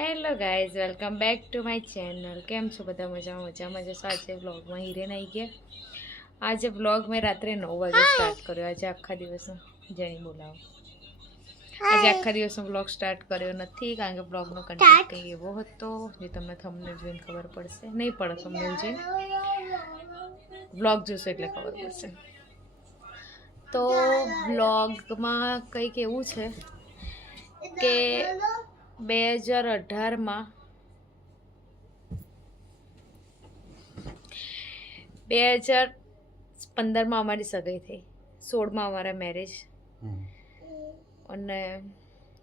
Hello guys, welcome back to my channel. કેમ છો બધા? મજામાં જશો. આજે વ્લોગમાં હિરેન આવી ગયા. આજે વ્લોગ મેં રાત્રે 9 વાગે સ્ટાર્ટ કર્યો. આજે આખા દિવસનો જણી બોલાવો. આજે આખા દિવસનો વ્લોગ સ્ટાર્ટ કર્યો નથી કારણ કે વ્લોગનો કન્ટેન્ટ કંઈ એવો હતો જે તમને થંબનેલ જોઈને ખબર પડશે. નહીં પડે થંબનેલ જોઈને, વ્લોગ જોશો એટલે ખબર પડશે. તો વ્લોગમાં કંઈક એવું છે કે 2018માં 2015માં અમારી સગાઈ થઈ, 16માં અમારા મેરેજ અને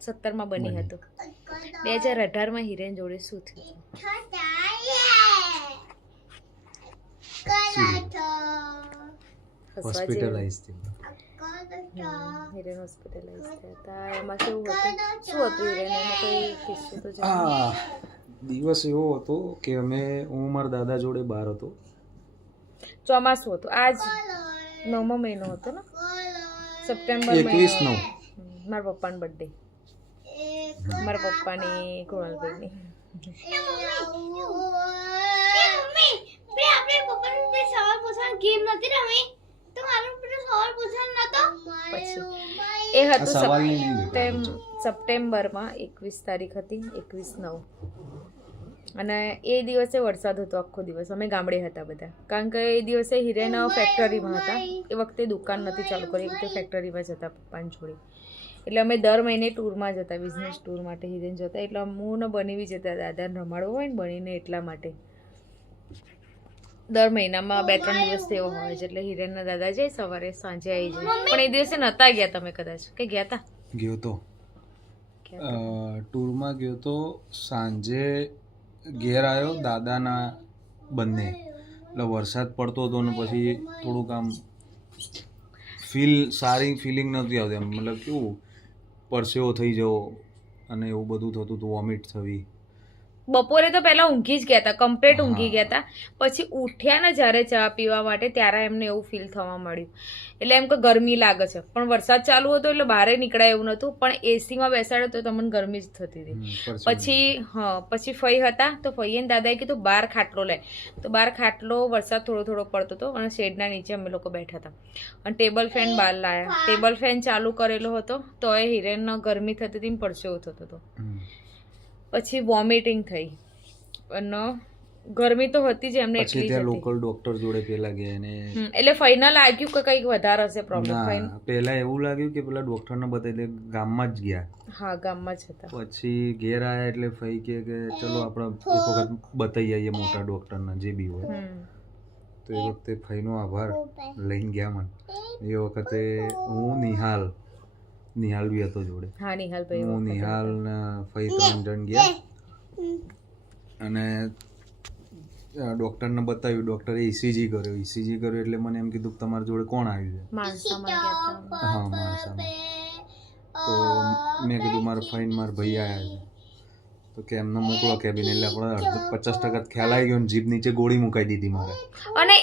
17માં બની હતું. 2018માં હિરેન જોડે શું થયું? હોસ્પિટલાઇઝ થઈ. હિરેન હોસ્પિટલાઇઝ થયા હતા. એમાં કેવું હતું, શું હતું હિરેન? એમાં કોઈ કિસ્સો તો જણાવો. દિવસ એવો હતો કે હું મારા દાદા જોડે બહાર હતો. ચોમાસું હતું. આજ 9મો મહિનો હતો ને, સપ્ટેમ્બર 21/9. મારા પપ્પાનો બર્થડે, મારા પપ્પાની કૃણાલભાઈની. પછી એ હતું સપ્ટેમ્બરમાં 21 તારીખ હતી, 21/9. અને એ દિવસે વરસાદ હતો આખો દિવસ. અમે ગામડે હતા બધા, કારણ કે એ દિવસે હિરેન ફેક્ટરીમાં હતા. એ વખતે દુકાન નથી ચાલુ કરી, એ વખતે ફેક્ટરીમાં જતા પપ્પાની જોડે. એટલે અમે દર મહિને ટૂરમાં જતા, બિઝનેસ ટૂર માટે હિરેન જતા. એટલે હું ને બની બી જતા, દાદાને રમાડવું હોય ને બનીને, એટલા માટે દર મહિનામાં 2-3 દિવસ એવો હોય છે. એટલે હિરેનના દાદા જાય, સવારે સાંજે આવી જાય. પણ એ દિવસે નતા ગયા તમે કદાચ, કે ગયા હતા? ગયો તો ટૂરમાં ગયો તો. સાંજે ઘેર આવ્યો દાદાના બંને. એટલે વરસાદ પડતો હતો ને પછી થોડુંક આમ સારી ફિલિંગ નહોતી આવતી. આમ મતલબ કેવું પરસેવો થઈ જવો અને એવું બધું થતું હતું, વોમિટ થવી. બપોરે તો પહેલા ઊંઘી જ ગયા હતા, કમ્પ્લીટ ઊંઘી ગયા હતા. પછી ઉઠ્યા ને જ્યારે ચા પીવા માટે, ત્યારે એમને એવું ફીલ થવા મળ્યું. એટલે એમ કે ગરમી લાગે છે, પણ વરસાદ ચાલુ હતો એટલે બહાર નીકળાય એવું નહોતું. પણ એસીમાં બેસાડ્યો તો તમને ગરમી જ થતી હતી. પછી ફઈ હતા, તો ફઈએ ને દાદાએ કીધું બહાર ખાટલો લે. તો બહાર ખાટલો, વરસાદ થોડો થોડો પડતો હતો અને શેડના નીચે અમે લોકો બેઠા હતા. અને ટેબલ ફેન બહાર લાયા. ટેબલ ફેન ચાલુ કરેલો હતો તો એ હિરેનનો ગરમી થતી હતી, પરસેવો થતો હતો. પછી વોમિટિંગ થઈ અને ગરમી તો હતી જ એમને. પછી ત્યાં લોકલ ડોક્ટર જોડે પેલા ગયા ને એટલે ફાઇનલ લાગ્યું કે કંઈક વધારે હશે પ્રોબ્લેમ. પેલા એવું લાગ્યું કે પેલા ડોક્ટરને બતાવી ગામમાં જ ગયા. હા, ગામમાં જ હતા. પછી ઘેર આવ્યા એટલે ફઈ કે ચલો આપણે એક વખત બતાવી આવીએ મોટા ડોક્ટરને, જે બી હોય. તો એ વખતે ફઈનો આભાર લઈને ગયા મને. એ વખતે હું નિહાલ બી હતો જોડે. હા, નિહાલભાઈ. હું નિહાલ ને ફઈ 3 જણ ગયા અને ડોક્ટરને બતાવ્યું. ડોક્ટરે ECG કર્યો એટલે મને એમ કીધું કે તમારી જોડે કોણ આવ્યું છે? હા, માણસામાં. તો મેં કીધું મારા ફઈને મારા ભાઈ આવ્યા છે. તો કે એમને મોકલો કેબિન. એટલે આપણે 50% ખ્યાલ આવી ગયો ને જીભ નીચે ગોળી મુકાઈ દીધી મારે. અને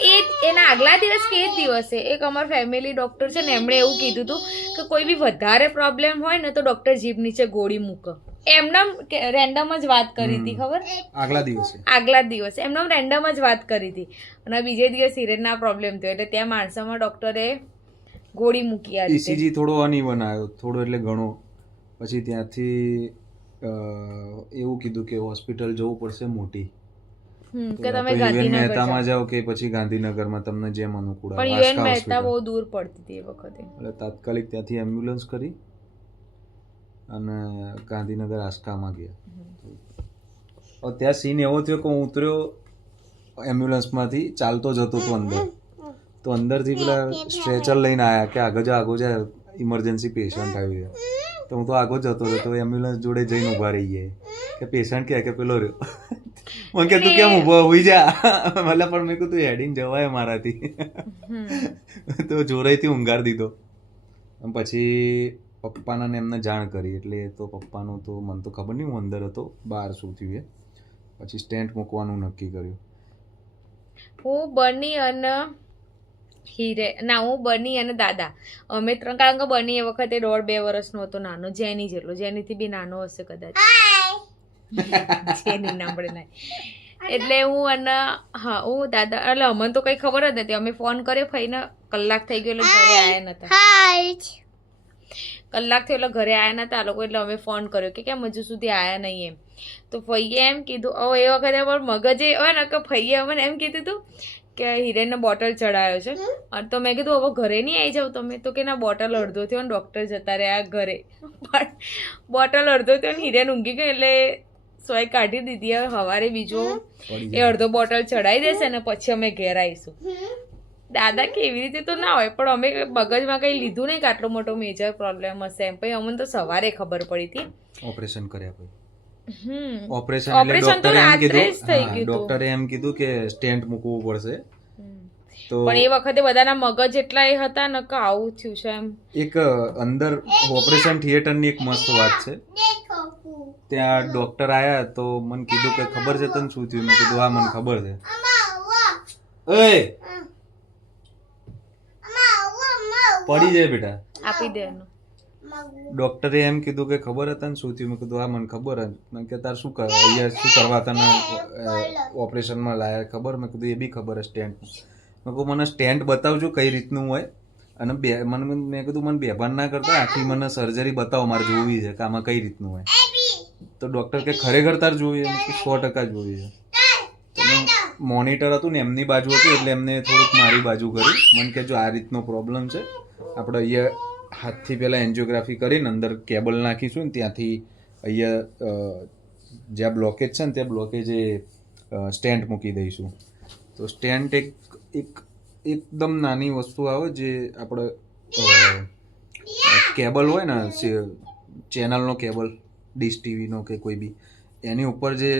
એના આગલા દિવસ કે એ જ દિવસે એક અમારા ફેમિલી ડોક્ટર છે ને, એમણે એવું કીધું હતું કે કોઈ બી વધારે પ્રોબ્લેમ હોય ને તો ડોક્ટર જીભ નીચે ગોળી મૂકે. એમના રેન્ડમ જ વાત કરી હતી, ખબર? આગલા દિવસે એમના રેન્ડમ જ વાત કરી હતી. અને બીજે દિવસ હિરેનના પ્રોબ્લેમ થયો એટલે ત્યાં માણસામાં ડોક્ટરે ગોળી મૂકી આવી. ECG થોડો અનઇવન આવ્યો, થોડો એટલે ઘણો. પછી ત્યાંથી એવું કીધું કે હોસ્પિટલ જવું પડશે મોટી, કે તમે ગાંધીનગરમાં જાઓ કે પછી ગાંધીનગરમાં, તમને જેમ અનુકૂળ. પણ યુએન મહેતા બહુ દૂર પડતી હતી એ વખતે. એટલે તાત્કાલિક ત્યાંથી એમ્બ્યુલન્સ કરી અને ગાંધીનગર આસ્કામાં ગયા. ત્યાં સીન એવો થયો કે હું ઉતર્યો એમ્બ્યુલન્સમાંથી, ચાલતો જતો હતો અંદર. તો અંદરથી પેલા સ્ટ્રેચર લઈને આવ્યા કે આગળ જા ઇમરજન્સી પેશન્ટ આવ્યું છે. તો હું તો આગળ જતો રહ્યો. તો એમ્બ્યુલન્સ જોડે જઈને ઊભા રહી ગયા કે પેશન્ટ કે પેલો રહ્યો. મને કે તું કેમ ઊભો હોઈ જા. મતલબ પણ મેં કીધું હેડીને જવાય મારાથી. તો જોરેથી ઊંઘાડી દીધો. પછી પપ્પાના ને એમને જાણ કરી. એટલે તો પપ્પાનું તો મને તો ખબર નહીં, હું અંદર હતો, બહાર શું થયું એ. પછી સ્ટેન્ટ મૂકવાનું નક્કી કર્યું. હું બની અને દાદા અમે 3, કારણ કે બની એ વખતે 1.5-2 વર્ષનો હતો, નાનો, જેની જેટલો, જેનીથી બી નાનો હશે કદાચ. જેની નામડે નહીં. એટલે હું અને હા હું દાદા એટલે અમને તો કંઈ ખબર જ નથી. અમે ફોન કર્યો ફઈને કલાક થઈ ગયો એટલે ઘરે આવ્યા નતા. કલાક થયો એટલે ઘરે આવ્યા નતા આ લોકો. એટલે અમે ફોન કર્યો કે કેમ હજુ સુધી આવ્યા નહીં એમ. તો ફઈએ એમ કીધું એ વખતે પણ મગજે હોય ને કે ફઈએ અમને એમ કીધું હતું કે હિરેનને બોટલ ચડાવ્યો છે. અને તો મેં કીધું હવે ઘરે નહીં આવી જાવ તમે. તો કે ના બોટલ અડધો થયો ને ડૉક્ટર જતા રહ્યા ઘરે. પણ બોટલ અડધો થયો ને હિરેન ઊંઘી ગઈ એટલે સોય કાઢી દીધી. હવે સવારે બીજો એ અડધો બોટલ ચડાવી દેશે ને પછી અમે ઘેર આવીશું. દાદા કે એવી રીતે તો ના હોય પણ અમે મગજમાં કંઈ લીધું નહીં કે આટલો મોટો મેજર પ્રોબ્લેમ હશે એમ. પછી અમને તો સવારે ખબર પડી હતી. ઓપરેશન કર્યા પછી ઓપરેશન ઓપરેશન તો એટલે રાત્રે જ થઈ ગયું હતું. ડોક્ટરે એમ કીધું કે સ્ટેન્ટ મૂકવું પડશે. તો પણ એ વખતે બધાના મગજ એટલા એ હતા ને કે આવું થયું છે એમ. એક અંદર ઓપરેશન થિયેટરની એક મસ્ત વાત છે. ત્યાં ડોક્ટર આયા તો મને કીધું કે ખબર છે તને શું થયું? મેં કીધું હા મને ખબર છે. પડી જાય બેટા, આપી દે એનું. ડોક્ટરે એમ કીધું કે ખબર હતા ને શું થયું? મેં કીધું હા મને ખબર જ. મેં કે તાર શું કર અહીંયા શું કરવા તને ઓપરેશનમાં લાયા ખબર? મેં કીધું એ બી ખબર છે સ્ટેન્ટ. મેં કહું મને સ્ટેન્ટ બતાવજો કઈ રીતનું હોય. અને મેં કીધું મને બેભાન ના કરતા આખી મને સર્જરી બતાવો મારે જોવી છે કે આમાં કઈ રીતનું હોય. તો ડોક્ટર કે ખરેખર તાર જોઈએ? 100% જોઈએ છે. મોનિટર હતું ને એમની બાજુ હતું એટલે એમને થોડુંક મારી બાજુ કરી. મને કે જો આ રીતનો પ્રોબ્લેમ છે આપણે અહીંયા હાથથી પહેલાં એન્જિયોગ્રાફી કરીને અંદર કેબલ નાખીશું ને ત્યાંથી અહીંયા જ્યાં બ્લોકેજ છે ને ત્યાં બ્લોકેજે સ્ટેન્ટ મૂકી દઈશું. તો સ્ટેન્ટ એકદમ નાની વસ્તુ આવે જે આપણે કેબલ હોય ને ચેનલનો કેબલ ડીશ ટીવીનો કે કોઈ બી એની ઉપર જે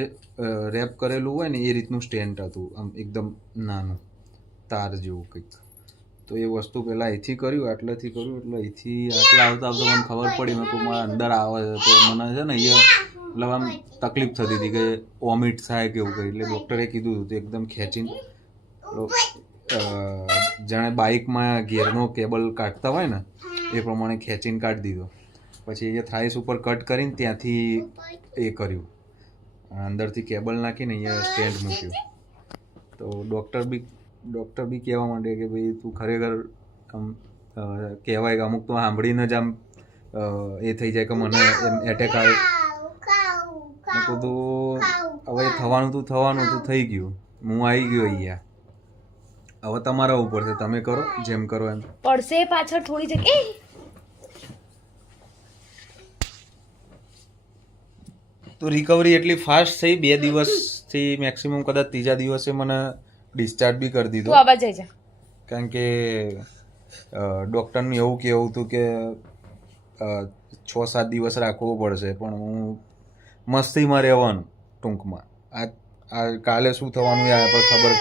રેપ કરેલું હોય ને એ રીતનું સ્ટેન્ટ હતું. આમ એકદમ નાનું તાર જેવું કંઈક. તો એ વસ્તુ પહેલાં અહીંથી કર્યું આટલેથી કર્યું એટલે અહીંથી આટલા આવતા આવતા મને ખબર પડી. મેં કહું મારા અંદર આવે છે તો મને છે ને અહીંયા મતલબ આમ તકલીફ થતી હતી કે વોમિટ થાય કે એવું કંઈ. એટલે ડૉક્ટરે કીધું હતું એકદમ ખેંચીને જાણે બાઇકમાં ગિયરનો કેબલ કાઢતા હોય ને એ પ્રમાણે ખેંચીને કાઢી દીધો. પછી એ થાઈસ ઉપર કટ કરીને ત્યાંથી એ કર્યું અંદરથી કેબલ નાખીને અહીંયા સ્ટેન્ડ મૂક્યું. તો ડૉક્ટર બી કહેવા માંડે કે ભાઈ તું ખરેખર આમ કહેવાય કે અમુક તો સાંભળીને જ આમ એ થઈ જાય કે મને એમ એટેક આવે. મેં કીધું હવે થવાનું તું થઈ ગયું. હું આવી ગયો અહીંયા. હવે તમારા ઉપર છે તમે કરો જેમ કરો એમ. પડશે પાછળ થોડી જગ્યાએ. તો રિકવરી એટલી ફાસ્ટ થઈ 2 દિવસથી મેક્સિમમ કદાચ 3જા દિવસે મને ડિસ્ચાર્જ બી કરી દીધો. તું આવા જઈ જા. કારણ કે ડૉક્ટરનું એવું કહેવું હતું કે 6-7 દિવસ રાખવું પડશે પણ હું મસ્તીમાં રહેવાનું ટૂંકમાં. આ કાલે શું થવાનું એ પણ ખબર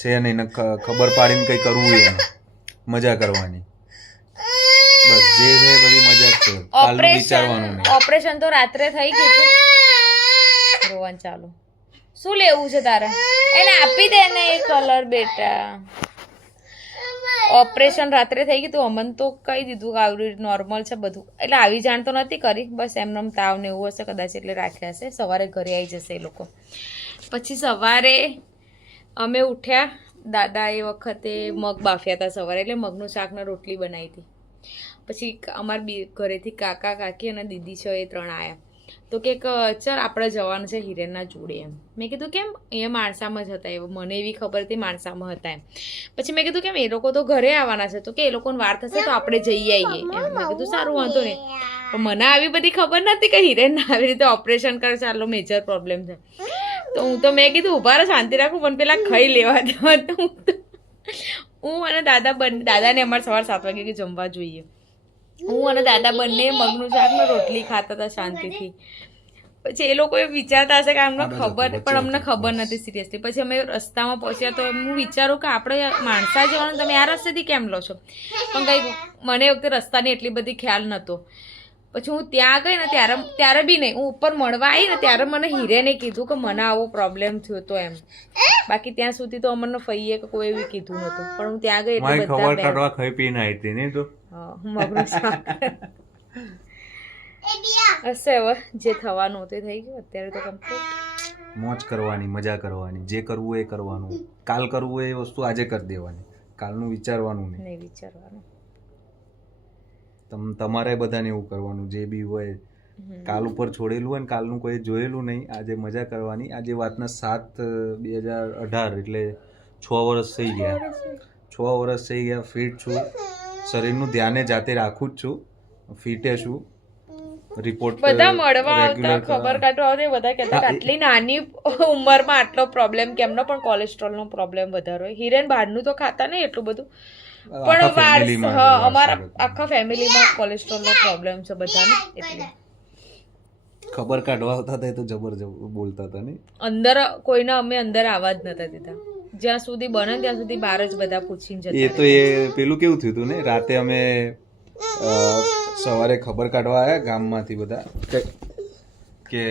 છે નહીં ને ખબર પાડીને કંઈ કરવું એમ મજા કરવાની. બસ જે છે બધી મજા જ છે. કાલનું વિચારવાનું નહીં. ઓપરેશન તો રાત્રે થઈ ગયું હતું. રોવાનું ચાલુ. શું લેવું છે તારે? એને આપી દે ને એ કલર બેટા. ઓપરેશન રાત્રે થઈ ગયું તું. અમન તો કહી દીધું કે આવી નોર્મલ છે બધું. એટલે આવી જાણ તો નથી કરી. બસ એમનો તાવ ને એવું હશે કદાચ એટલે રાખ્યા હશે. સવારે ઘરે આવી જશે એ લોકો. પછી સવારે અમે ઉઠ્યા. દાદા એ વખતે મગ બાફ્યા હતા સવારે એટલે મગનું શાક ને રોટલી બનાવી હતી. પછી અમારા ઘરેથી કાકા કાકી અને દીદી છે એ 3 આવ્યા. તો કે ચાલ આપણે જવાનું છે હિરેનના જોડે એમ. મેં કીધું કેમ? એ માણસામાં જ હતા. એવું મને એવી ખબર હતી માણસામાં હતા એમ. પછી મેં કીધું કેમ એ લોકો તો ઘરે આવવાના છે. તો કે એ લોકોને વાર થશે તો આપણે જઈ આવીએ એમ. મેં કીધું સારું વાંધો નહીં. પણ મને આવી બધી ખબર નથી કે હિરેન આવી રીતે ઓપરેશન કરે છે આટલો મેજર પ્રોબ્લેમ છે. તો હું તો મેં કીધું ઉભા રહો શાંતિ રાખું પણ પેલા ખાઈ લેવા દેવા. તો હું અને દાદાને અમારે સવાર 7 વાગે કે જમવા જોઈએ. હું અને દાદા બંને મગનું શાક ને રોટલી ખાતા હતા શાંતિથી. પછી એ લોકો વિચારતા હશે કે અમને ખબર પણ અમને ખબર નથી સિરિયસલી. પછી અમે રસ્તામાં પહોંચ્યા તો હું વિચારું કે આપણે માણસા જવાનું તમે આ રસ્તેથી કેમ લો છો? પણ કંઈ મને એ વખતે રસ્તાની એટલી બધી ખ્યાલ નહોતો. પછી હું ત્યાં ગઈ ને ત્યારે બી નહીં. હું ઉપર મળવા આવી ને ત્યારે મને હિરેને કીધું કે મને આવો પ્રોબ્લેમ થયો તો એમ. બાકી ત્યાં સુધી તો અમને ફઈએ કે કોઈ એવું કીધું નહોતું. પણ હું ત્યાં ગઈ એટલે બધા ખબર કાઢવા ખાઈ પીને આવી હતી નહીં તો મગનું શાક હશે હવે જે થવાનું હતું એ થઈ ગયું અત્યારે તો કમ્પ્લીટ. મોજ કરવાની, મજા કરવાની, જે કરવું એ કરવાનું, કાલ કરવું એ વસ્તુ આજે કરી દેવાની, કાલનું વિચારવાનું નહીં. નહીં વિચારવાનું. તમારે બધાને એવું કરવાનું, જે બી હોય કાલ ઉપર છોડેલું હોય ને કાલનું કોઈ જોયેલું નહીં, આજે મજા કરવાની. આજે વાતના 7/2018 એટલે 6 વર્ષ થઈ ગયા. 6 વર્ષ થઈ ગયા, ફિટ છું, શરીરનું ધ્યાને જાતે રાખું જ છું, ફિટે છું. રિપોર્ટ બધા મળવા આવતા, ખબર કાઢવા આવતા, બધા કહેતા આટલી નાની ઉંમરમાં આટલો પ્રોબ્લેમ કેમનો, પણ કોલેસ્ટ્રોલનો પ્રોબ્લેમ વધારે હોય. હિરેન બહારનું તો ખાતા નહીં એટલું બધું, પણ અમારા આખા ફેમિલીમાં કોલેસ્ટ્રોલનો પ્રોબ્લેમ છે બધાને, એટલે ખબર કાઢવા આવતા હતા તો જબર બોલતા હતા ને. અંદર કોઈને અમે અંદર આવવા જ નતા દીધા, જ્યાં સુધી બને ત્યાં સુધી બહાર જ બધા પૂછીને જતા. એ તો એ પેલું કેવું થયું હતું ને, રાતે અમે સવારે ખબર કાઢવા આવ્યા ગામમાંથી બધા કે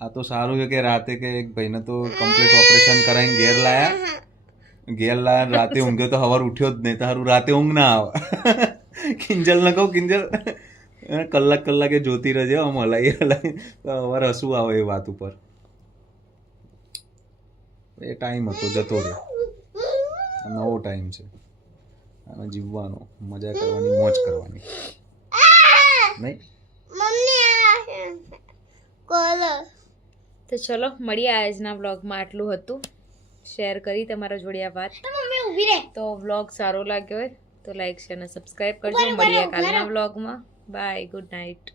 આ તો સારું છે કે રાતે કે એક ભાઈને તો કમ્પ્લીટ ઓપરેશન કરાવીને ઘેર લાયા, રાતે ઊંઘ્યો તો સવાર ઉઠ્યો જ નહીં, તારું રાતે ઊંઘ ના આવે. કિંજલ ને કહું, કિંજલ કલાકે જોતી રહેજે, આમ હલાઈ સવારે હસવું આવે એ વાત ઉપર. એ ટાઈમ હતો, જતો રહ્યો. નવો ટાઈમ છે, આને જીવવાનો, મજા કરવાની, મોજ કરવાની. નહીં તો ચલો મળીએ. આજના વ્લોગમાં આટલું હતું, શેર કરી તમારા જોડે આ વાત. તો વ્લોગ સારો લાગ્યો હોય તો લાઈક શેર અને સબસ્ક્રાઈબ કરજો. મળીએ કાલના વ્લોગમાં. Bye, good night.